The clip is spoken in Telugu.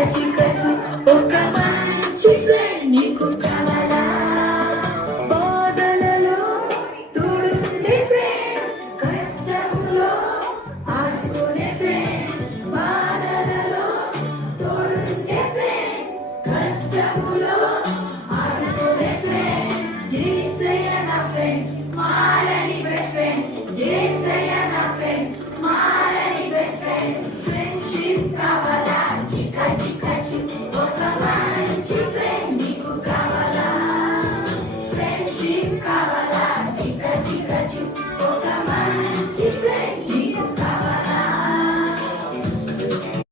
కచి ఒక మంచి ఫ్రెండ్ నీకు కావాలా బాధలలో తోడుండే ఫ్రెండ్ కష్టములో ఆదుకునే ఫ్రెండ్ బాధలలో తోడుండే ఫ్రెండ్ కష్టములో ఆదుకునే ఫ్రెండ్ యేసయ్య నా ఫ్రెండ్